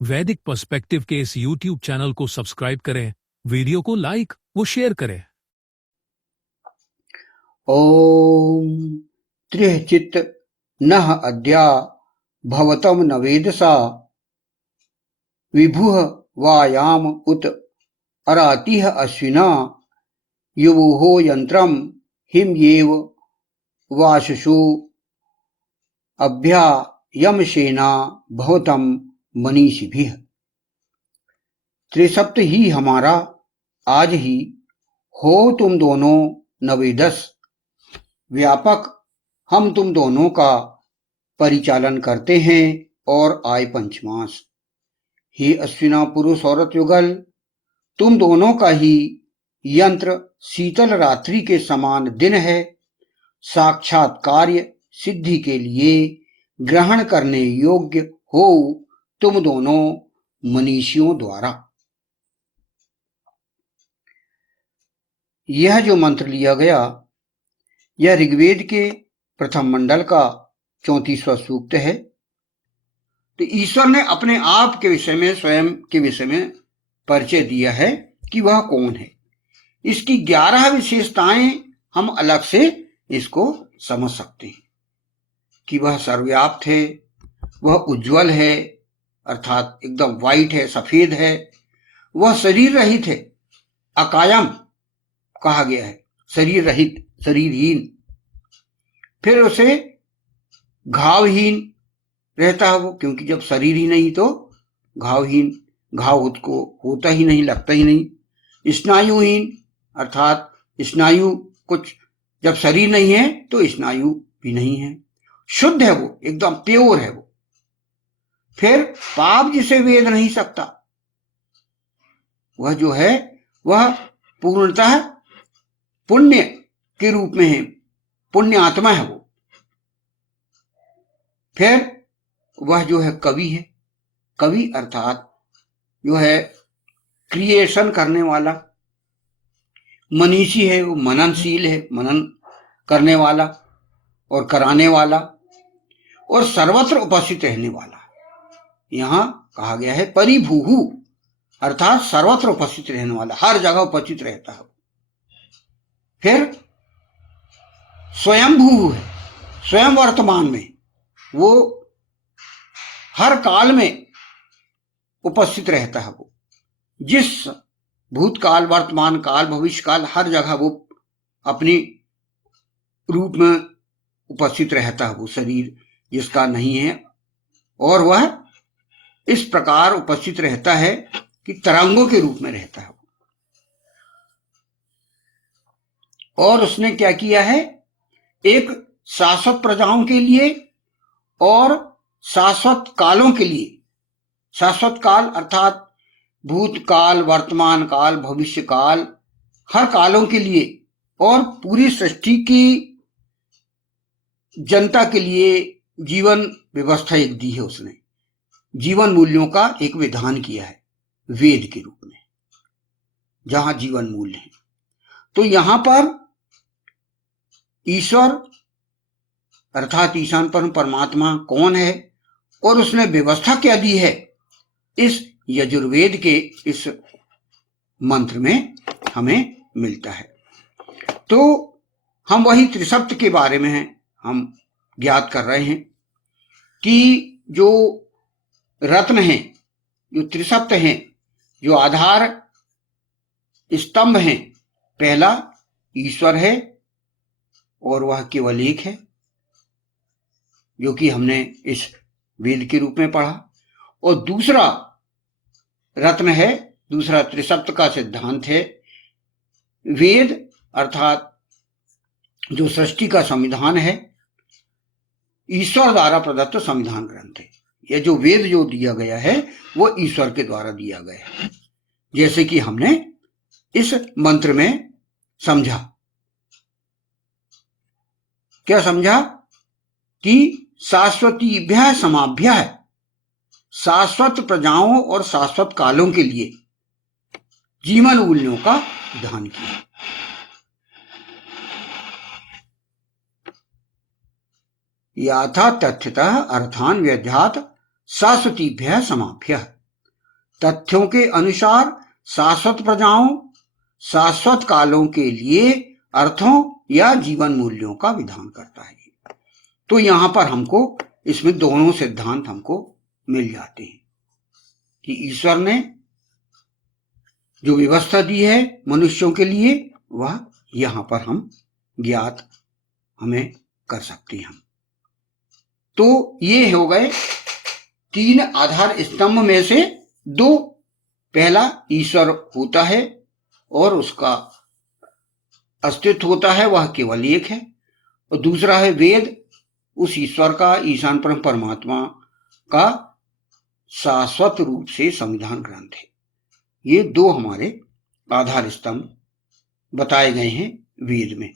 वैदिक पर्सपेक्टिव के इस YouTube चैनल को सब्सक्राइब करें, वीडियो को लाइक व शेयर करें। ओम त्रिचित नः अद्या भवतम नवेदसा विभुः वायाम उत अरातिः अश्विना युवोः यंत्रम हिमयेव वाशसु अभ्यायमसेना भवतम मनीषिभिः। त्रिसप्त ही हमारा, आज ही हो तुम दोनों नवेदस, व्यापक हम तुम दोनों का परिचालन करते हैं और आय पंचमास। हे अश्विना पुरुष औरत युगल, तुम दोनों का ही यंत्र शीतल रात्रि के समान दिन है, साक्षात कार्य सिद्धि के लिए ग्रहण करने योग्य हो तुम दोनों मनीषियों द्वारा। यह जो मंत्र लिया गया, यह ऋग्वेद के प्रथम मंडल का 34वां सूक्त है। तो ईश्वर ने अपने आप के विषय में, स्वयं के विषय में परिचय दिया है कि वह कौन है। इसकी 11 विशेषताएं हम अलग से इसको समझ सकते हैं कि वह सर्वव्याप्त है, वह उज्जवल है अर्थात एकदम वाइट है, सफेद है, वह शरीर रहित है, अकायम कहा गया है, शरीर रहित, शरीरहीन। फिर उसे घावहीन रहता है वो, क्योंकि जब शरीर ही नहीं तो घावहीन, घाव उसको होता ही नहीं, लगता ही नहीं। स्नायुहीन अर्थात स्नायु कुछ, जब शरीर नहीं है तो स्नायु भी नहीं है। शुद्ध है वो, एकदम प्योर है वो। फिर पाप जिसे वेद नहीं सकता, वह जो है वह पूर्णतः पुण्य के रूप में है, पुण्य आत्मा है वो। फिर वह जो है कवि है, कवि अर्थात जो है क्रिएशन करने वाला। मनीषी है वो, मननशील है, मनन करने वाला और कराने वाला, और सर्वत्र उपस्थित रहने वाला। यहां कहा गया है परिभूहु अर्थात सर्वत्र उपस्थित रहने वाला, हर जगह उपस्थित रहता है। फिर स्वयंभू है, स्वयं वर्तमान में वो हर काल में उपस्थित रहता है वो। जिस भूतकाल, वर्तमान काल, भविष्य काल, हर जगह वो अपनी रूप में उपस्थित रहता है वो, शरीर जिसका नहीं है। और वह इस प्रकार उपस्थित रहता है कि तरंगों के रूप में रहता है। और उसने क्या किया है, एक शाश्वत प्रजाओं के लिए और शाश्वत कालों के लिए, शाश्वत काल अर्थात भूतकाल, वर्तमान काल, भविष्य काल, हर कालों के लिए, और पूरी सृष्टि की जनता के लिए जीवन व्यवस्था एक दी है उसने। जीवन मूल्यों का एक विधान किया है वेद के रूप में, जहां जीवन मूल्य है। तो यहां पर ईश्वर अर्थात ईशान परम परमात्मा कौन है और उसने व्यवस्था क्या दी है, इस यजुर्वेद के इस मंत्र में हमें मिलता है। तो हम वही त्रिसप्त के बारे में हम ज्ञात कर रहे हैं कि जो रत्न हैं, जो त्रिसप्त हैं, जो आधार स्तंभ हैं, पहला ईश्वर है और वह केवल एक है, जो कि हमने इस वेद के रूप में पढ़ा। और दूसरा रत्न है, दूसरा त्रिसप्त का सिद्धांत है वेद अर्थात जो सृष्टि का संविधान है, ईश्वर द्वारा प्रदत्त संविधान ग्रंथ है। यह जो वेद जो दिया गया है वो ईश्वर के द्वारा दिया गया है, जैसे कि हमने इस मंत्र में समझा। क्या समझा कि शाश्वतीभ्यः समाभ्यः, शाश्वत प्रजाओं और शाश्वत कालों के लिए जीवन मूल्यों का विधान किया। याथा तथ्यतः अर्थान व्यध्यात शाश्वतीभ्यः समाभ्यः। तथ्यों के अनुसार शाश्वत प्रजाओं, शाश्वत कालों के लिए अर्थों या जीवन मूल्यों का विधान करता है। तो यहां पर हमको इसमें दोनों सिद्धांत हमको मिल जाते हैं कि ईश्वर ने जो व्यवस्था दी है मनुष्यों के लिए वह यहां पर हम ज्ञात हमें कर सकते हैं। तो ये हो गए 3 आधार स्तंभ में से 2। पहला ईश्वर होता है और उसका अस्तित्व होता है, वह केवल एक है। और दूसरा है वेद, उस ईश्वर का, ईशान परम परमात्मा का शाश्वत रूप से संविधान ग्रंथ है। ये 2 हमारे आधार स्तंभ बताए गए हैं वेद में।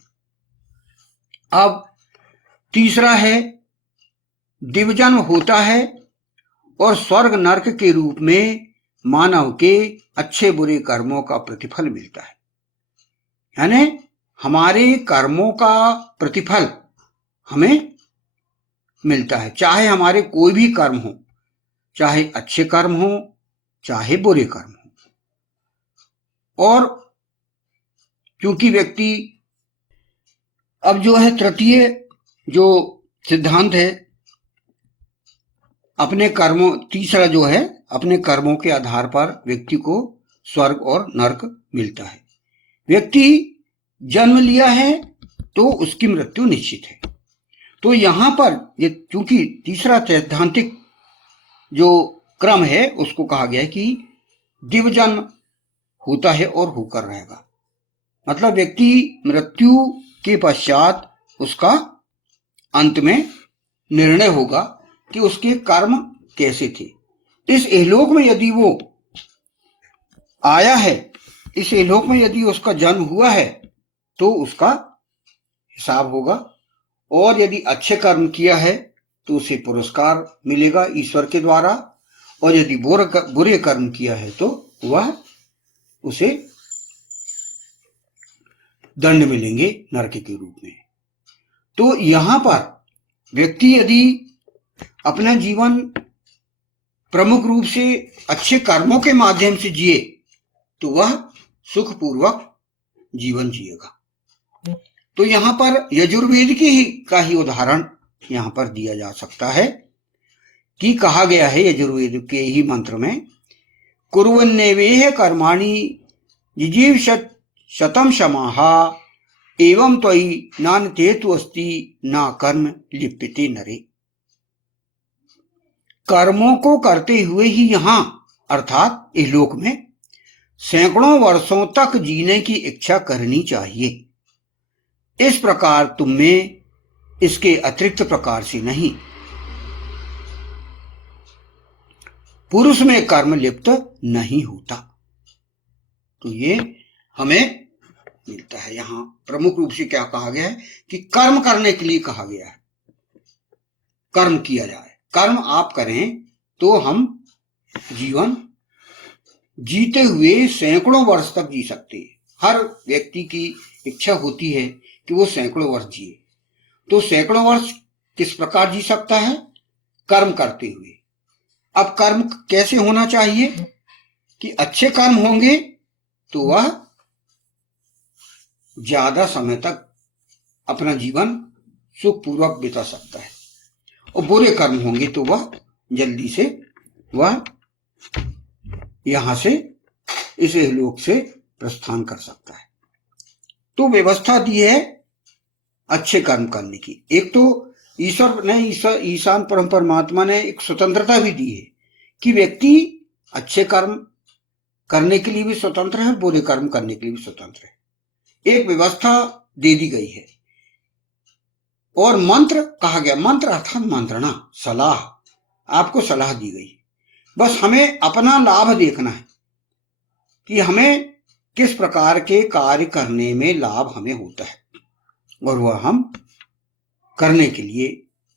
अब तीसरा है दिव्यजन्म होता है और स्वर्ग नरक के रूप में मानव के अच्छे बुरे कर्मों का प्रतिफल मिलता है। यानी हमारे कर्मों का प्रतिफल हमें मिलता है, चाहे हमारे कोई भी कर्म हो, चाहे अच्छे कर्म हो चाहे बुरे कर्म हो। और क्योंकि व्यक्ति अब जो है तृतीय जो सिद्धांत है अपने कर्मों, तीसरा जो है अपने कर्मों के आधार पर व्यक्ति को स्वर्ग और नरक मिलता है। व्यक्ति जन्म लिया है तो उसकी मृत्यु निश्चित है। तो यहां पर ये चूंकि तीसरा सैद्धांतिक जो क्रम है उसको कहा गया है कि दिव्य जन्म होता है और होकर रहेगा, मतलब व्यक्ति मृत्यु के पश्चात उसका अंत में निर्णय होगा कि उसके कर्म कैसे थे। इस इहलोक में यदि वो आया है, इस इहलोक में यदि उसका जन्म हुआ है तो उसका हिसाब होगा, और यदि अच्छे कर्म किया है तो उसे पुरस्कार मिलेगा ईश्वर के द्वारा, और यदि बुरे कर्म किया है तो वह उसे दंड मिलेंगे नरक के रूप में। तो यहां पर व्यक्ति यदि अपना जीवन प्रमुख रूप से अच्छे कर्मों के माध्यम से जिए तो वह सुखपूर्वक जीवन जिएगा। तो यहां पर यजुर्वेद का ही उदाहरण यहां पर दिया जा सकता है कि कहा गया है यजुर्वेद के ही मंत्र में, कुर्वन्नेवेह कर्माणि जिजीव शतम समाहा एवं त्वयि नान्यतेतु अस्ति ना कर्म लिप्यते नरे। कर्मों को करते हुए ही यहां अर्थात इहलोक में सैकड़ों वर्षों तक जीने की इच्छा करनी चाहिए। इस प्रकार तुम में इसके अतिरिक्त प्रकार से नहीं। पुरुष में कर्म लिप्त नहीं होता। तो ये हमें मिलता है। यहां प्रमुख रूप से क्या कहा गया है कि कर्म करने के लिए कहा गया है, कर्म किया जाए। कर्म आप करें तो हम जीवन जीते हुए सैकड़ों वर्ष तक जी सकते हैं। हर व्यक्ति की इच्छा होती है कि वो सैकड़ों वर्ष जिए। तो सैकड़ों वर्ष किस प्रकार जी सकता है? कर्म करते हुए। अब कर्म कैसे होना चाहिए कि अच्छे कर्म होंगे तो वह ज्यादा समय तक अपना जीवन सुखपूर्वक बिता सकता है, और बुरे कर्म होंगे तो वह जल्दी से वह यहां से इस इहलोक से प्रस्थान कर सकता है। तो व्यवस्था दी है अच्छे कर्म करने की। एक तो ईश्वर ने, ईशान परम परमात्मा ने एक स्वतंत्रता भी दी है कि व्यक्ति अच्छे कर्म करने के लिए भी स्वतंत्र है, बुरे कर्म करने के लिए भी स्वतंत्र है। एक व्यवस्था दे दी गई है। और मंत्र कहा गया, मंत्र अर्थात मंत्रणा, सलाह, आपको सलाह दी गई। बस हमें अपना लाभ देखना है कि हमें किस प्रकार के कार्य करने में लाभ हमें होता है, और वह हम करने के लिए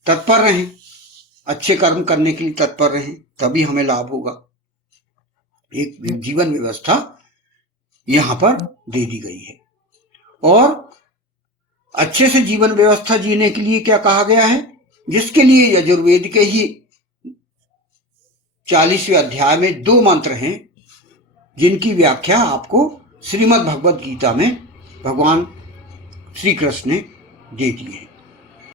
तत्पर रहें। अच्छे कर्म करने के लिए तत्पर रहें, तभी हमें लाभ होगा। एक जीवन व्यवस्था यहां पर दे दी गई है। और अच्छे से जीवन व्यवस्था जीने के लिए क्या कहा गया है, जिसके लिए यजुर्वेद के ही 40वें अध्याय में 2 मंत्र हैं जिनकी व्याख्या आपको श्रीमद् भगवद गीता में भगवान श्री कृष्ण ने दे दी है।